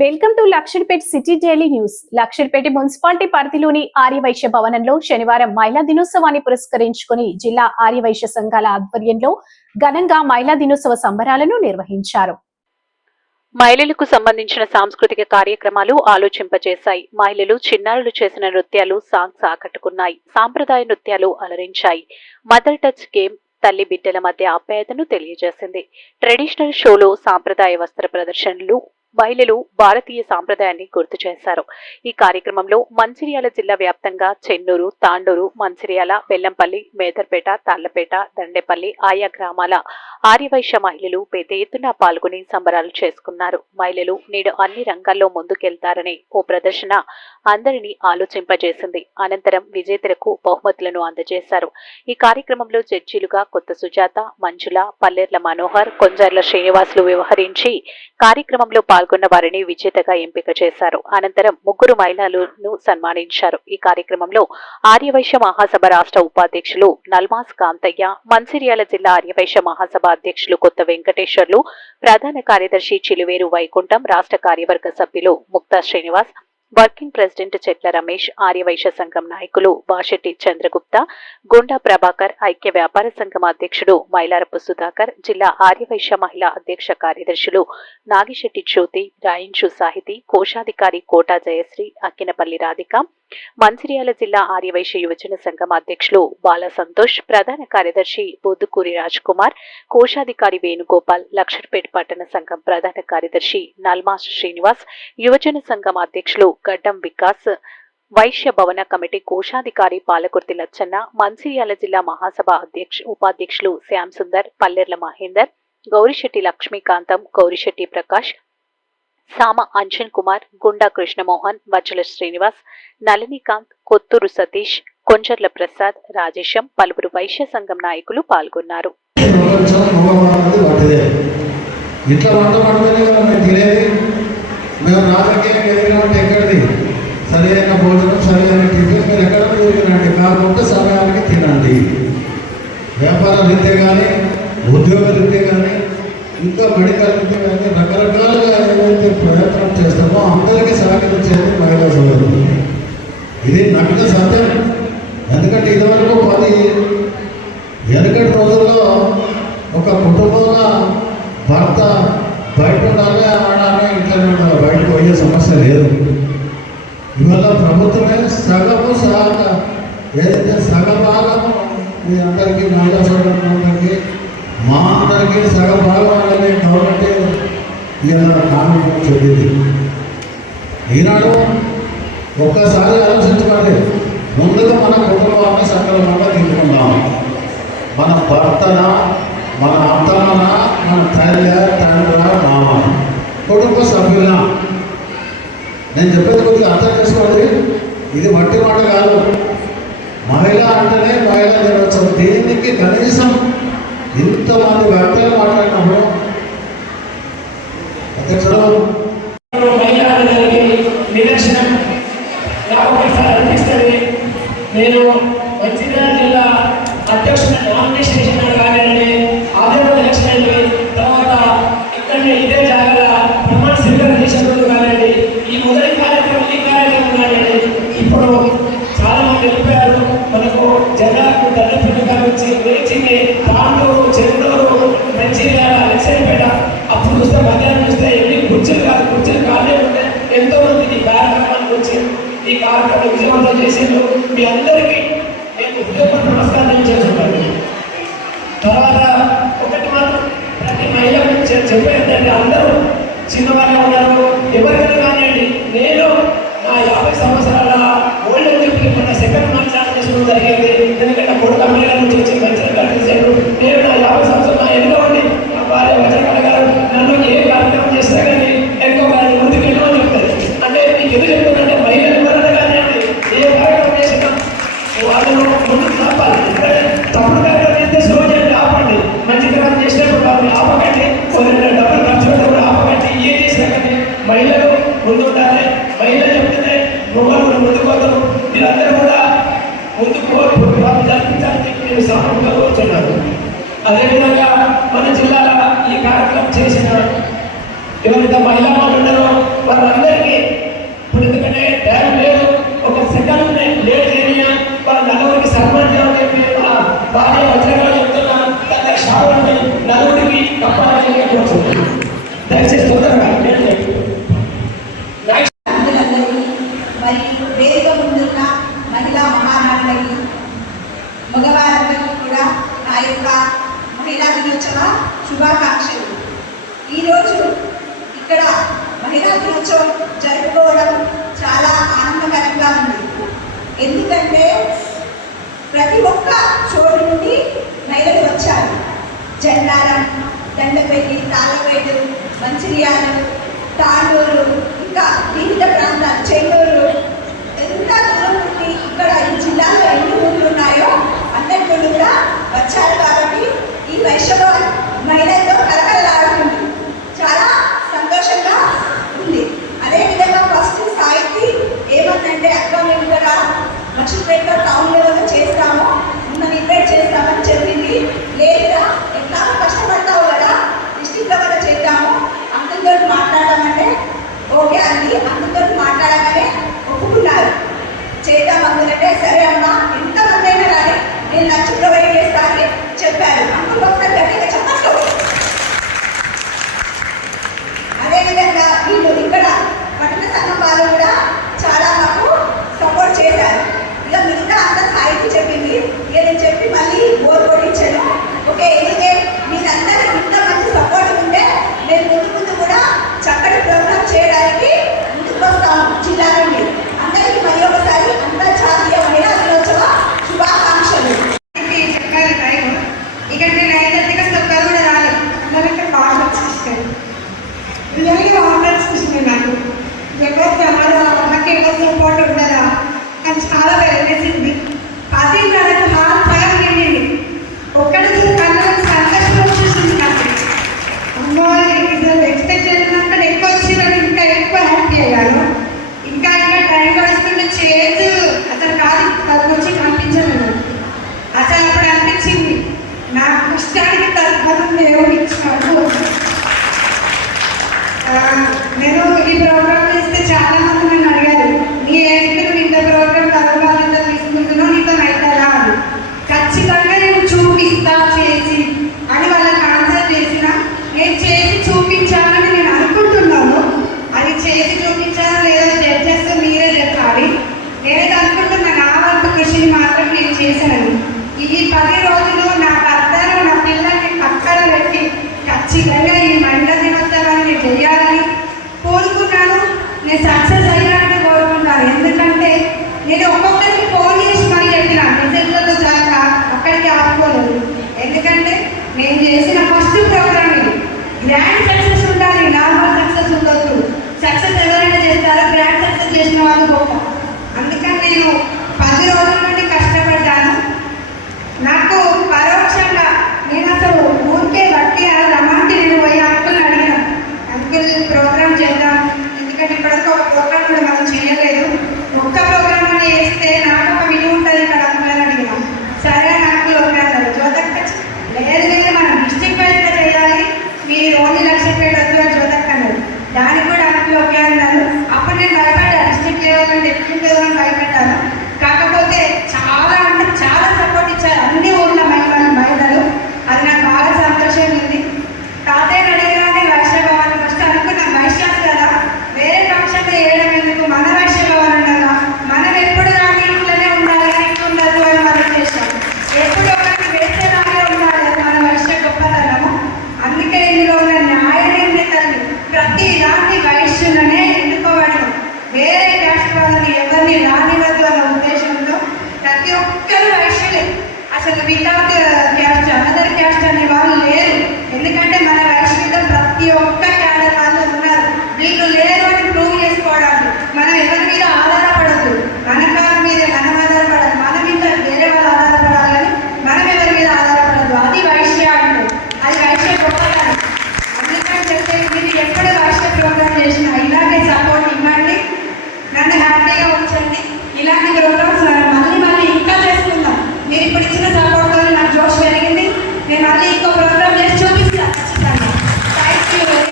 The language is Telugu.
Welcome to Luxettipet city daily news. Luxettipet municipality పరిధిలోని ఆర్యవైశ్య భవనంలో శనివారం మహిళా దినోత్సవాన్ని పురస్కరించుకుని జిల్లా ఆర్యవైశ్య సంఘాల ఆధ్వర్యంలో ఘనంగా మహిళా దినోత్సవ సంబరాలను నిర్వహించారు. మహిళలకు సంబంధించిన సాంస్కృతిక కార్యక్రమాలు ఆలోచింపజేశాయి. మహిళలు చిన్నారులు చేసిన నృత్యాలు సాంగ్స్ ఆకట్టుకున్నాయి. సాంప్రదాయ నృత్యాలు అలరించాయి. మదర్ టచ్ గేమ్ తల్లి బిడ్డల మధ్య ఆప్యాయతను తెలియజేసింది. ట్రెడిషనల్ షోలో సాంప్రదాయ వస్త్ర ప్రదర్శనలు మహిళలు భారతీయ సాంప్రదాయాన్ని గుర్తు చేశారు. ఈ కార్యక్రమంలో మంచిర్యాల జిల్లా వ్యాప్తంగా చెన్నూరు తాండూరు మంచిర్యాల బెల్లంపల్లి మేదర్పేట తాళ్ళపేట దండేపల్లి ఆయా గ్రామాల ఆర్యవైశ్య మహిళలు పెద్ద ఎత్తున పాల్గొని సంబరాలు చేసుకున్నారు. మహిళలు నేడు అన్ని రంగాల్లో ముందుకెళ్తారని ఓ ప్రదర్శన అందరినీ ఆలోచింపజేసింది. అనంతరం విజేతలకు బహుమతులను అందజేశారు. ఈ కార్యక్రమంలో జడ్జీలుగా కొత్త సుజాత మంజుల పల్లెర్ల మనోహర్ కొంజర్ల శ్రీనివాసులు వ్యవహరించి కార్యక్రమంలో పాల్గొన్న వారిని విజేతగా ఎంపిక చేశారు. అనంతరం ముగ్గురు మహిళలను సన్మానించారు. ఈ కార్యక్రమంలో ఆర్యవైశ్య మహాసభ రాష్ట్ర ఉపాధ్యక్షులు నల్మాస్ కాంతయ్య మంచిర్యాల జిల్లా ఆర్యవైశ్య మహాసభ అధ్యక్షులు కొత్త వెంకటేశ్వర్లు ప్రధాన కార్యదర్శి చిలువేరు వైకుంఠం రాష్ట్ర కార్యవర్గ సభ్యులు ముక్తా శ్రీనివాస్ వర్కింగ్ ప్రెసిడెంట్ చెట్ల రమేష్ ఆర్యవైశ్య సంఘం నాయకులు వాషెట్టి చంద్రగుప్త గుండా ప్రభాకర్ ఐక్య వ్యాపార సంఘం అధ్యక్షుడు మైలారపు సుధాకర్ జిల్లా ఆర్యవైశ్య మహిళా అధ్యక్ష కార్యదర్శులు నాగిశెట్టి జ్యోతి రాయించు సాహితి కోశాధికారి కోటా జయశ్రీ అక్కినపల్లి రాధిక మంచిర్యాల జిల్లా ఆర్యవైశ్య యువజన సంఘం అధ్యక్షులు బాల సంతోష్ ప్రధాన కార్యదర్శి బొద్దుకూరి రాజ్ కుమార్ కోశాధికారి వేణుగోపాల్ లక్షర్పేట పట్టణ సంఘం ప్రధాన కార్యదర్శి నల్మాస్ శ్రీనివాస్ యువజన సంఘం అధ్యక్షులు గడ్డం వికాస్ వైశ్య భవన కమిటీ కోశాధికారి పాలకుర్తి లచ్చన్న మంచిర్యాల జిల్లా మహాసభ అధ్యక్ష ఉపాధ్యక్షులు శ్యామ్ సుందర్ పల్లెర్ల మహేందర్ గౌరిశెట్టి లక్ష్మీకాంతం గౌరిశెట్టి ప్రకాష్ సామ అంజన్ కుమార్ గుండా కృష్ణమోహన్ వజ్జల శ్రీనివాస్ నళినికాంత్ కొత్తూరు సతీష్ కొంచర్ల ప్రసాద్ రాజేశం పలువురు వైశ్య సంఘం నాయకులు పాల్గొన్నారు. ఇట్లా వంట పడితేనే కదా మేము తినేది. మేము రాజకీయం ఎదిగినట్టు ఎక్కడిది? భోజనం టిఫిన్ మీరు ఎక్కడ తిరిగినండి సమయానికి తినండి. వ్యాపార రీత్యా కానీ ఉద్యోగ రీత్యా కానీ ఇంకా మెడికల్ రీత్యా కానీ రకరకాలుగా మొత్తం అందరికీ సహకరించేది మహిళా సోదరులు ఇది నగ్న సత్యం ఎందుకంటే ఇదివరకు పది వెనకటి రోజుల్లో ఒక కుటుంబంలో భర్త బయట ఉండాలి ఆడాలి ఇంట్లో ఉండాలి బయటకు పోయే సమస్య లేదు. ఇవాళ ప్రభుత్వమే సగము సహక ఏదైతే సగభాగము మీ అందరికీ మహిళా సోదరులందరికీ మా అందరికీ సగభాగం అనేది గవర్నమెంట్ ఇలా కామెంట్ చెప్పింది. ఈనాడు ఒక్కసారి ఆలోచించుకోండి. ముందుగా మన కుటుంబాన్ని సకలంగా తీసుకుందాం మన భర్తన మన అత్తన మన తల్లి తండ్ర మామ కుటుంబ సభ్యుల? నేను చెప్పేది కొద్దిగా అర్థం చేసుకోండి. ఇది మట్టి మాట కాదు. మహిళ అంటేనే మహిళ దినోత్సవం దీనికి కనీసం ఇంతమంది వ్యక్తులు మాట్లాడినప్పుడు అధ్యక్షుడు నేను మంచిర్యాల జిల్లా అధ్యక్షుడు నామినేషన్ చేసినాడు కానివ్వండి ఆదివారం ఎలక్షన్ అయింది తర్వాత ఇక్కడనే ఇదే జాగ్రత్త ప్రమాణ స్వీకారం ఈ కార్యక్రమం విజయవంతం చేసిండ్రు మీ అందరికీ నేను ఉద్యోగం నమస్కారం చేస్తున్నాను. తర్వాత ఒకటి మాత్రం ప్రతి మహిళ చెప్పేదంటే అందరూ చిన్నవాళ్ళు ఉన్నారు. ఎవరికైనా కానివ్వండి నేను నా యాభై సంవత్సరాల ఓల్డ్ ఏజ్ చెప్పి సెకండ్ మార్చాలని చేసుకోవడం జరిగింది. మహిళా మండలు వాళ్ళందరికీ ఇప్పుడు ఎందుకంటే టైం లేదు ఒక సెకండ్ లేట్ ఏరియా వాళ్ళ నలుగురికి సన్మానం అని చెప్పి భార్య వజ్రంగా చెప్తున్నా తన షాపుని నలుగురికి కంపల్సరీ చేయకపోవచ్చు దయచేసి తొందరగా మరియు వేదిక ముందున్న మహిళా మహానాడులకి మగవారందరికీ కూడా నా యొక్క మహిళా దినోత్సవ శుభాకాంక్షలు. ఈరోజు ఇక్కడ మహిళా దినోత్సవం జరుపుకోవడం చాలా ఆనందకరంగా ఉంది. ఎందుకంటే ప్రతి ఒక్క చోటు నుండి మహిళలు వచ్చారు. జండారం దండపేటి తాళ్ళపేట మంచిర్యాలు తాండూరు ఇంకా వివిధ ప్రాంతాలు చెల్లూరు ఎంత దూరం నుండి ఇక్కడ ఈ జిల్లాలో ఎన్ని ఊళ్ళు ఉన్నాయో అందరి కూడా వచ్చారు కాబట్టి ఈ వైశ్వ మహిళల్లో కలకల్లా మంచి పేరుగా టౌన్ లెవెల్లో చేస్తాము. ఉన్న రిపేర్ చేస్తామని చెప్పింది. లేదా ఎంత కష్టపడతావు కదా. డిస్టిక్ లెవెల్లో చేద్దాము అందరితో మాట్లాడమంటే ఓకే Ah, um, menos ఒక్కరు వైశ్యులే అసలు మిగతా uh, క్యాస్ట్ అన్నదర్ క్యాస్ట్ అనే వాళ్ళు లేరు. ఎందుకంటే మన వైశ్యులు